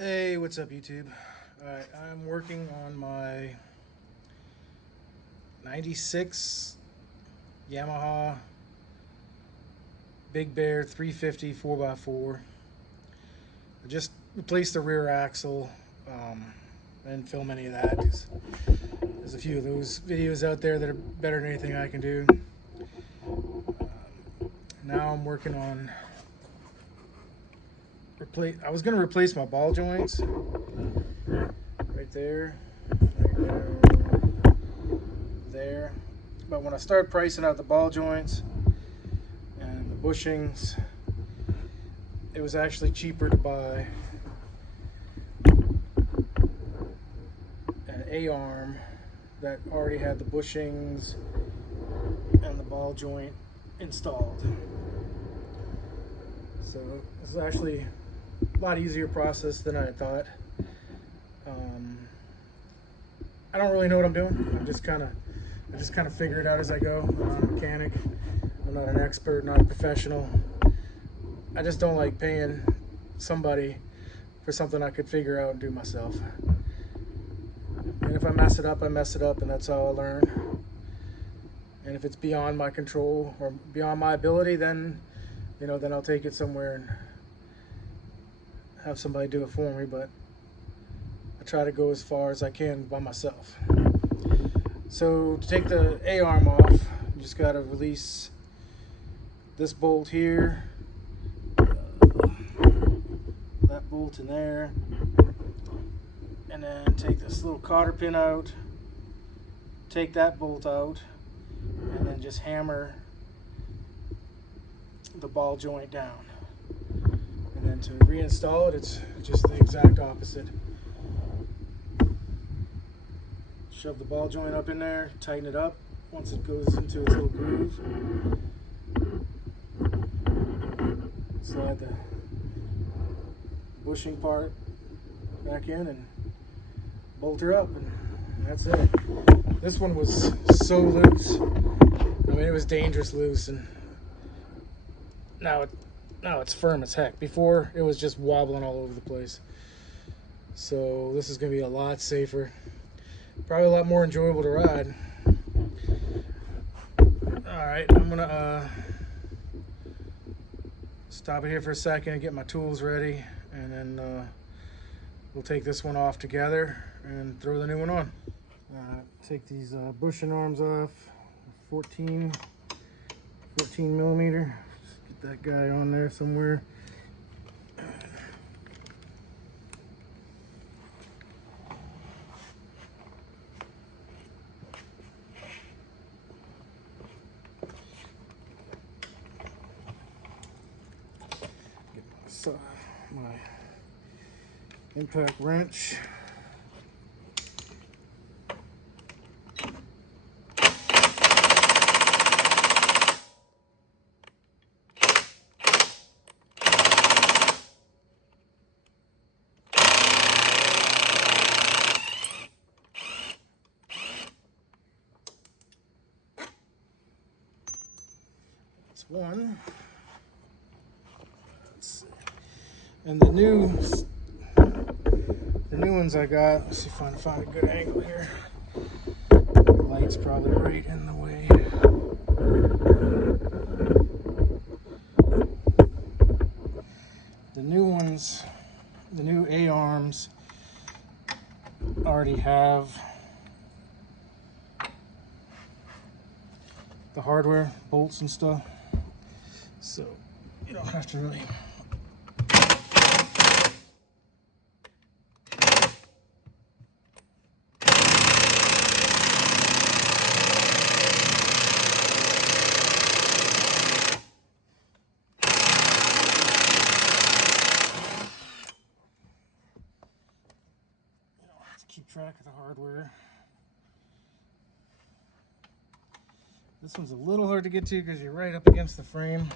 Hey, what's up, YouTube? Alright, I'm working on my 96 Yamaha Big Bear 350 4x4. I just replaced the rear axle. I didn't film any of that. There's a few of those videos out there that are better than anything I can do. Now I'm working on I was going to replace my ball joints right there, there. But when I started pricing out the ball joints and the bushings, it was actually cheaper to buy an A-arm that already had the bushings and the ball joint installed. So this is actually a lot easier process than I thought. I don't really know what I'm doing. I just kind of figure it out as I go. I'm not a mechanic. I'm not an expert, not a professional. I just don't like paying somebody for something I could figure out and do myself. And if I mess it up, I mess it up, and that's how I learn. And if it's beyond my control or beyond my ability, then then I'll take it somewhere and have somebody do it for me, but I try to go as far as I can by myself. So to take the A-arm off, you just got to release this bolt here, that bolt in there, and then take this little cotter pin out, take that bolt out, and then just hammer the ball joint down. And then to reinstall it, it's just the exact opposite. Shove the ball joint up in there, tighten it up once it goes into its little groove. Slide the bushing part back in and bolt her up, and that's it. This one was so loose. I mean, it was dangerous loose, and now it's firm as heck. Before, it was just wobbling all over the place. So this is going to be a lot safer. Probably a lot more enjoyable to ride. Alright, I'm going to stop it here for a second and get my tools ready. And then we'll take this one off together and throw the new one on. Take these bushing arms off. 14 millimeter. Get that guy on there somewhere. Get my impact wrench. One. Let's see. And the new ones I got, let's see if I can find a good angle here. The light's probably right in the way. The new ones, the new A-arms already have the hardware, bolts and stuff. So you don't have to really keep track of the hardware. This one's a little hard to get to because you're right up against the frame.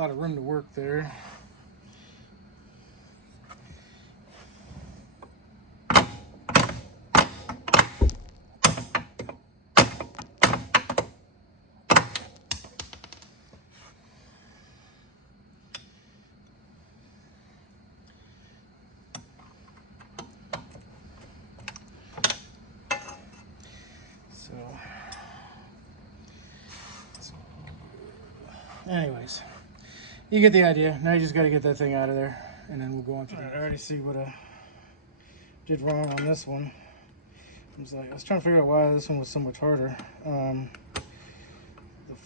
lot of room to work there. Anyways, you get the idea. Now you just got to get that thing out of there, and then we'll go on to I already see what I did wrong on this one. I was trying to figure out why this one was so much harder. The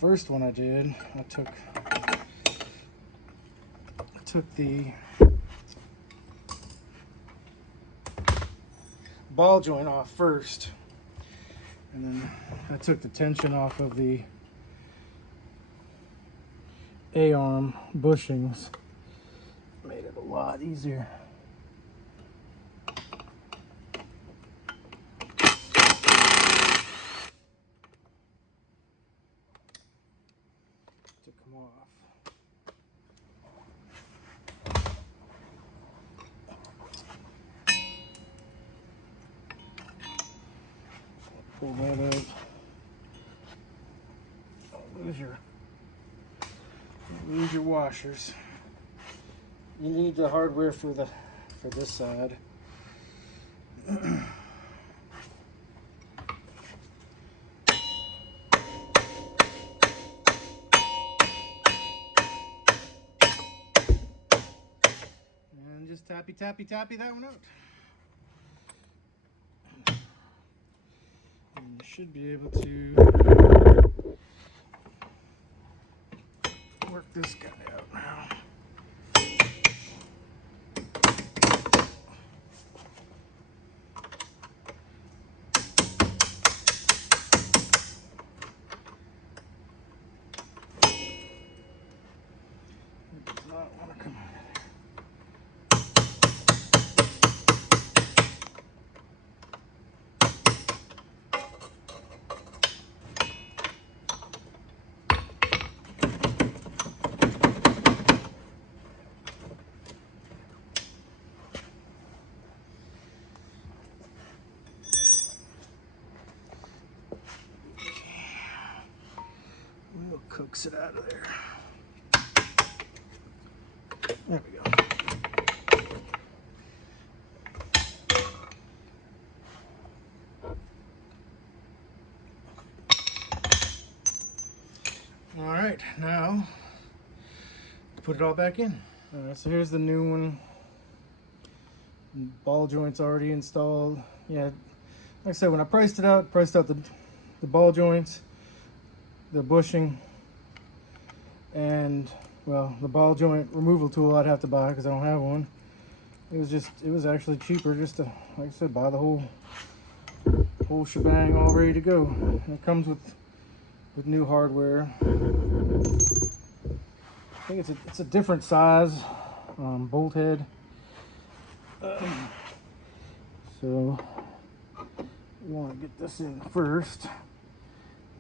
first one I did, I took the ball joint off first, and then I took the tension off of the A-arm bushings. Made it a lot easier. To come off. Pull that up. Lose your washers. You need the hardware for this side. And just tappy that one out. And you should be able to work this guy out now. It does not want to come out. Cooks it out of there. There we go. All right, now to put it all back in. All right, so here's the new one. Ball joints already installed. Yeah, like I said, when I priced out the ball joints, the bushing, and well, the ball joint removal tool I'd have to buy because I don't have one. It was actually cheaper just to, like I said, buy the whole shebang all ready to go. And it comes with new hardware. I think it's a different size bolt head. So we want to get this in first.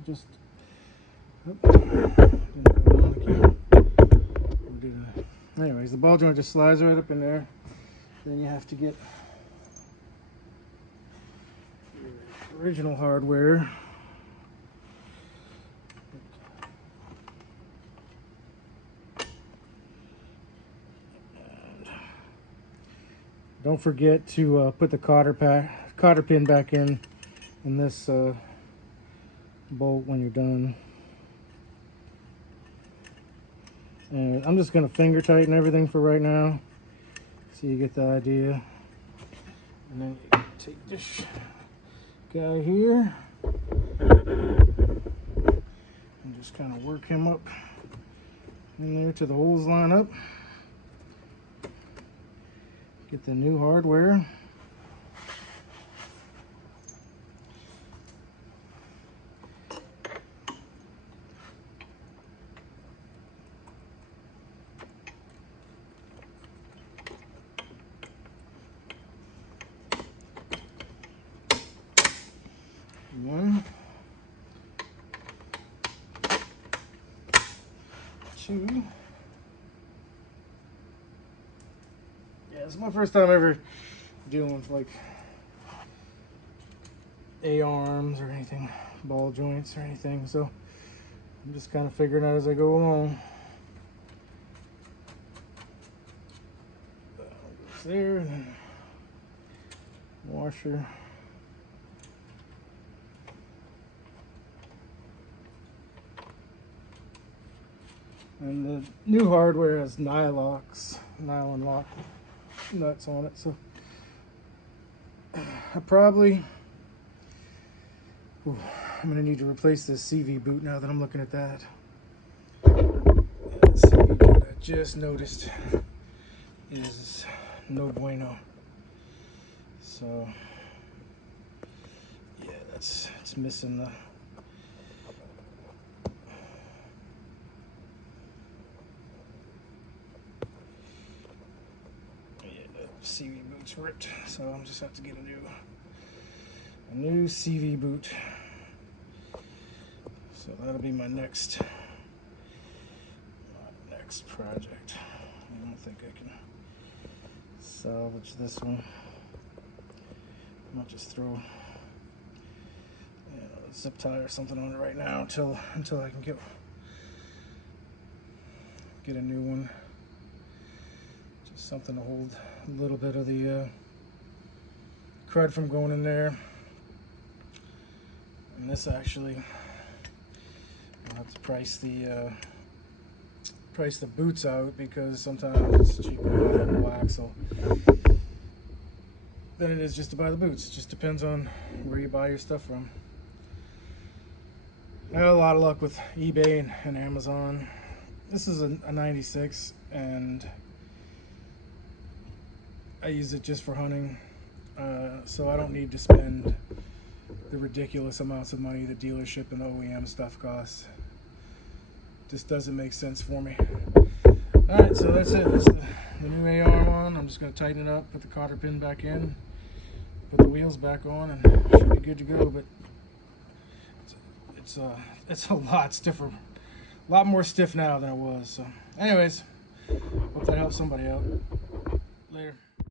Just anyways, the ball joint just slides right up in there. Then you have to get your original hardware. And don't forget to put the cotter pin back in this bolt when you're done. And I'm just going to finger tighten everything for right now so you get the idea. And then you take this guy here and just kind of work him up in there till the holes line up. Get the new hardware. One, two, It's my first time ever dealing with like A-arms or anything, ball joints or anything, so I'm just kind of figuring out as I go along. Goes there, and then washer. And the new hardware has nylon lock nuts on it, so I'm gonna need to replace this CV boot now that I'm looking at that. The CV boot I just noticed is no bueno. So yeah, it's missing the CV boot's ripped, so I'm just have to get a new CV boot. So that'll be my next project. I don't think I can salvage this one. I might just throw a zip tie or something on it right now until I can get a new one. Just something to hold a little bit of the crud from going in there. And this actually, I'll have to price the boots out because sometimes it's cheaper to buy a whole axle than it is just to buy the boots. It just depends on where you buy your stuff from. I had a lot of luck with eBay and Amazon. This is a 96 and I use it just for hunting, so I don't need to spend the ridiculous amounts of money the dealership and the OEM stuff costs. Just doesn't make sense for me. Alright, so that's it. That's the new A-arm on. I'm just going to tighten it up, put the cotter pin back in, put the wheels back on, and it should be good to go. But it's a lot stiffer, a lot more stiff now than it was. So anyways, hope that helps somebody out. Later.